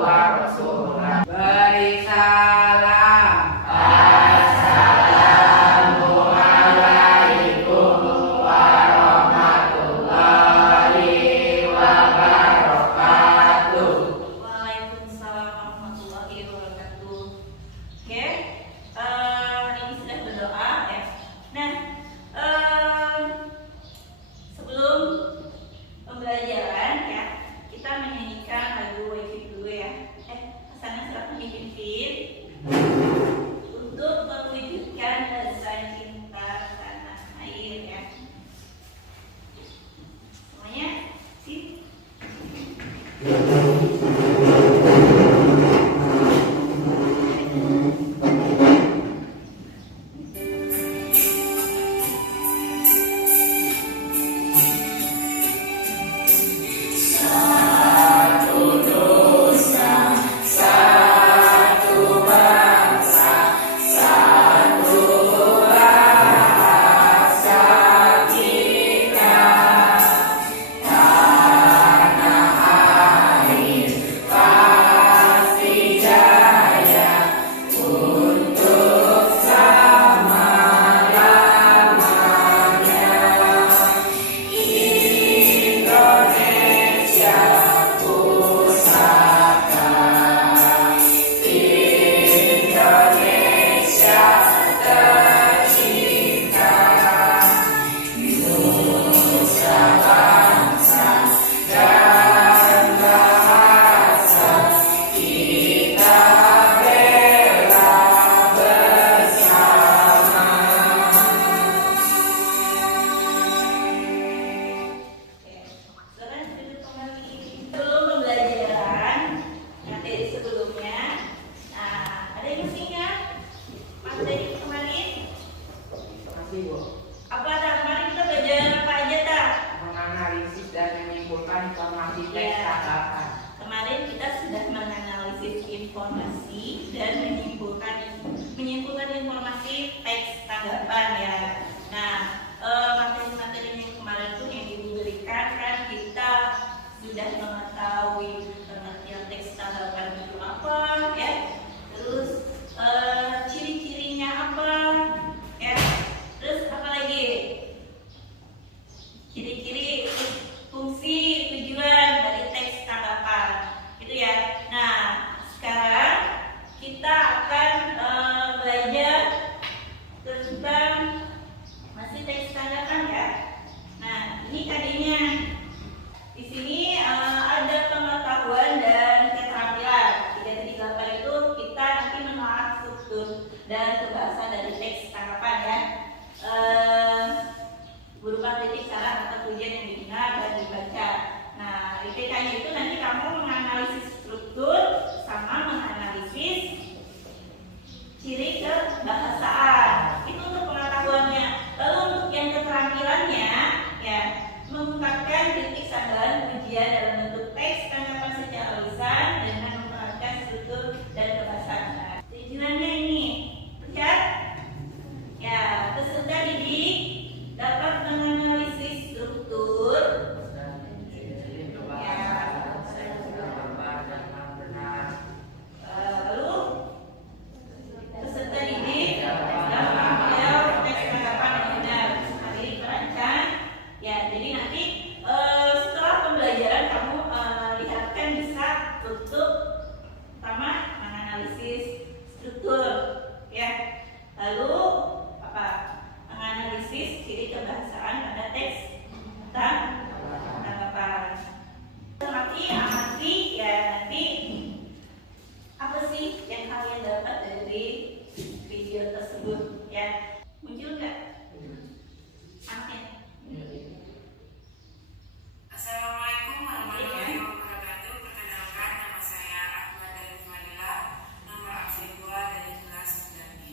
Beri salam. Assalamualaikum warahmatullahi wabarakatuh. Waalaikumsalam warahmatullahi wabarakatuh. Oke, ini sudah berdoa ya. Nah, sebelum pembelajaran ya, kita menyanyikan lagu wajib dulu ya. Pasangan silakan dipimpin untuk mewujudkan rasa cinta tanah air ya. Semuanya sip. Informasi dan menyimpulkan informasi teks tanggapan ya. Nah, materi-materinya kemarin tuh yang diberikan kan kita sudah mengetahui pengertian teks tanggapan itu apa ya. Terus ciri-cirinya apa ya. Terus apa lagi? Ciri-ciri fungsi tujuan dari teks tanggapan itu ya. Nah, sekarang kita akan belajar tentang masih teks tanggapan ya. Nah, ini tadinya di sini ada pengetahuan dan keterampilan. 3.8 itu kita nanti menelaah struktur dan kebahasaan dari teks tanggapan ya. Berupa titik saran atau tujuan yang didengar dan dibaca. Nah, IPK-nya itu nanti kamu menganalisis struktur sama menganalisis ciri kebahasaan. Itu untuk pengetahuannya. Lalu untuk yang keterampilannya ya, mengungkapkan titik sandaran ujian dalam bentuk teks tanggapan secara lisan dengan memperhatikan struktur dan kebahasaan. Nah, tujuannya ini lihat ya, peserta didik dapat menganalisis struktur lalu peserta didik dapat menjawab teks tanggapan yang benar. Mari diperancang ya. Jadi nanti setelah pembelajaran kamu lihatkan bisa untuk pertama menganalisis struktur ya, lalu apa, menganalisis ciri kebahasaan pada teks tanggapan. Amati ya, nanti apa sih yang kalian dapat dari video tersebut ya? Muncul nggak? Amin. Assalamualaikum warahmatullahi wabarakatuh. Perkenalkan, nama saya Ahmad dari Fadila, nomor absen 2 dari kelas 9B.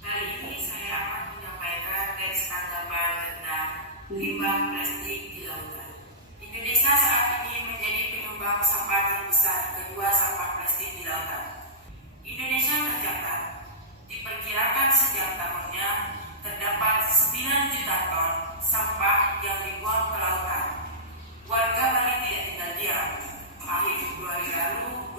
Kali ini saya akan menyampaikan teks tanggapan tentang limbah plastik di lautan. Indonesia saat ini menjadi penyumbang sampah terbesar kedua sampah plastik di lautan. Indonesia tercatat diperkirakan setiap tahunnya terdapat 9 juta ton sampah yang dibuang ke lautan. Warga Bali tidak tinggal diam. Akhir Februari lalu,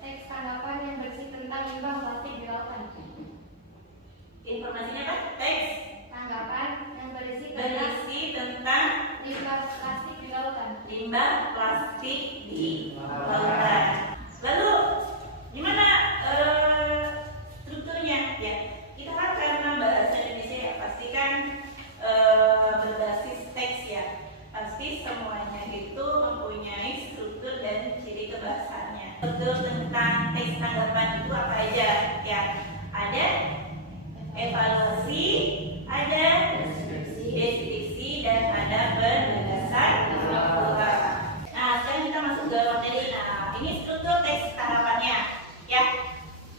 Teks tanggapan yang bersih tentang limbah plastik di lautan. Informasinya apa? Teks Tanggapan yang berisi tentang berisi tentang limbah plastik di lautan. limbah plastik di lautan. Lalu gimana strukturnya? Ya, kita kan karena bahasa Indonesia ya pasti kan berbasis teks ya. Pasti semuanya itu mempunyai struktur dan ciri kebahasaannya. Struktur tentang teks tanggapan itu apa aja? Ya, ada evaluasi, ada deskripsi, dan ada penegasan ulang. Nah, sekarang kita masuk ke materi. Nah, ini struktur teks tanggapannya. Ya,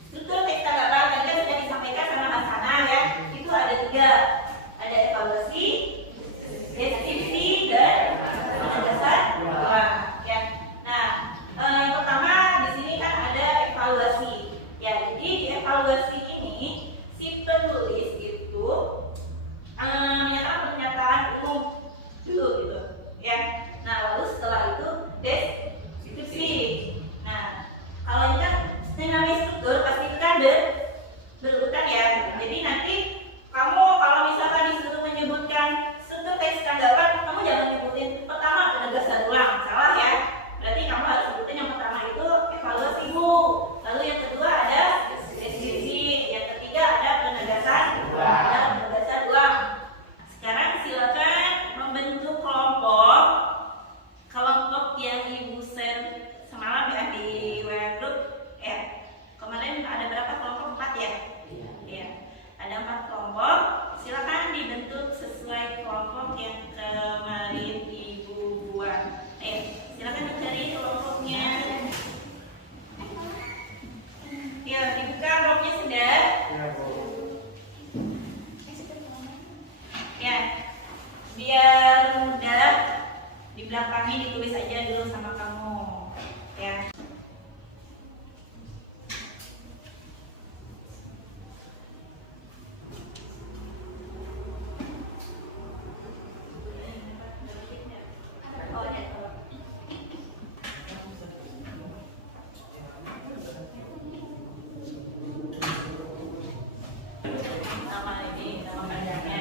struktur teks tanggapan tadi kan sudah disampaikan sama Mas Hana ya. Itu ada 3. Ada evaluasi, deskripsi, dan penegasan ulang. Ya. Nah, yang pertama di sini kan ada evaluasi. Ya, jadi di evaluasi ini si penulis itu menyatakan pernyataan umum dulu gitu. Ya. Nah, lalu setelah itu deskripsi. Nah, kalau ini kan namanya struktur pasti itu kan berurutan ya. Jadi nanti kamu kalau misalkan disuruh menyebutkan struktur teks tanggapan, kamu jangan nyebutin pertama penegasan ulang, salah ya. Berarti kamu harus sebutin yang pertama itu evaluasi dulu, lalu yang kedua ada deskripsi, yang ketiga ada penegasan ulang. Sekarang silakan membentuk kelompok yang ibu share semalam ya di WA group ya. Kemarin ada berapa kelompok? 4 ya? Iya. Ada 4 kelompok. Silakan dibentuk sesuai kelompok yang kemarin ibu buat. Silakan dicari kelompoknya. Ya, dibuka kelompoknya sudah. Ya, biar mudah di belakangnya ditulis aja dulu sama kamu. Ya. Nama panjangnya.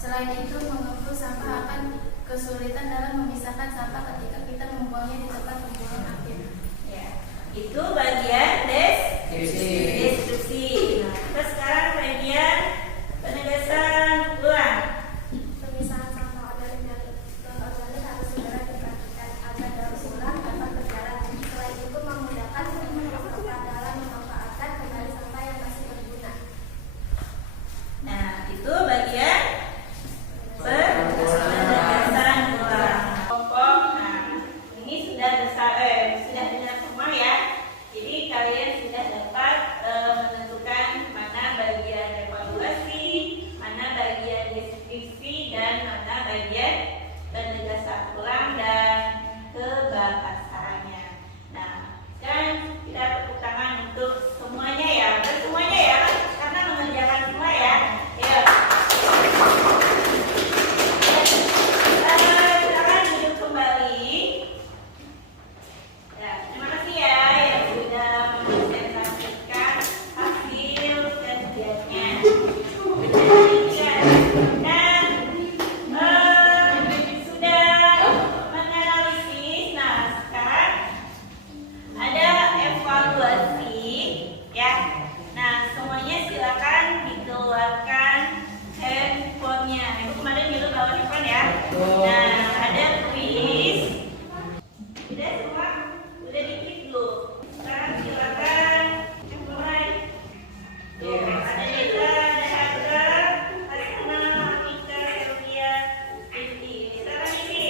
Selain itu, mengumpul sampah akan kesulitan dalam memisahkan sampah ketika kita membuangnya di tempat pembuangan akhir. Ya, itu bagian deskripsi. Nah, kita sekarang bagian penegasan ulang. Pemisahan sampah organik dan non-organik harus segera diperhatikan agar daur ulang dapat berjalan. Selain itu, memudahkan sampah dalam memanfaatkan kembali sampah yang masih berguna. Nah, itu bagian penegasan ulang. Kelompok, nah ini sudah benar semua ya. Jadi kalian sudah dapat menentukan mana bagian evaluasi, mana bagian deskripsi, dan mana bagian penegasan ulang dan kebahasaannya. Nah, sekarang kita tepuk tangan untuk semuanya ya, semuanya ya, karena mengerjakan semua ya. Ya. Silakan duduk kembali. Ya, terima kasih ya yang sudah Udah semua? Udah dikit belum? Sekarang silakan mulai. Tuh, ada Nita, ada Hadra, Hasna, Mika, Sylvia, Indi. Silakan Indi.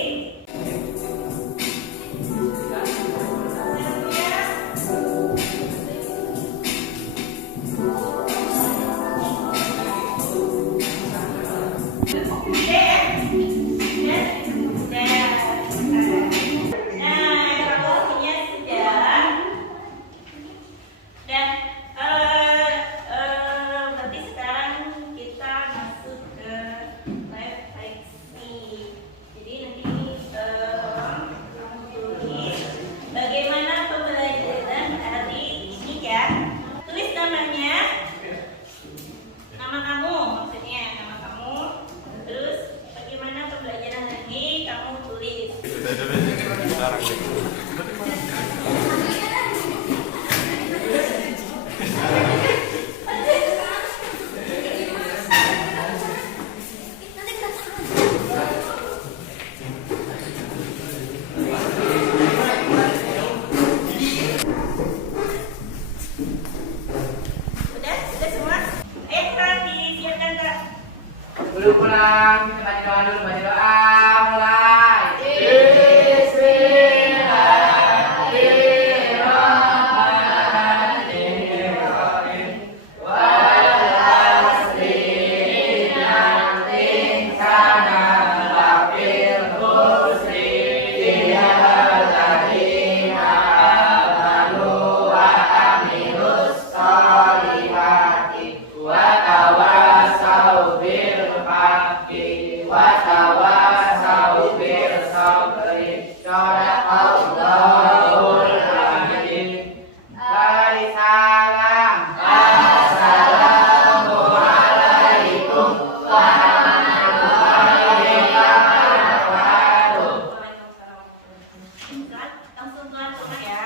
Berarti sekarang kita masuk ke refleksi. Jadi nanti kamu tulis bagaimana pembelajaran hari ini ya. Tulis namanya, nama kamu maksudnya nama kamu. Terus bagaimana pembelajaran hari ini kamu tulis. Udah semua? Kak, disiapkan Kak. Belum pulang, kita baca doa dulu, baca doa, mulai. Langsung pelan-pelan ya.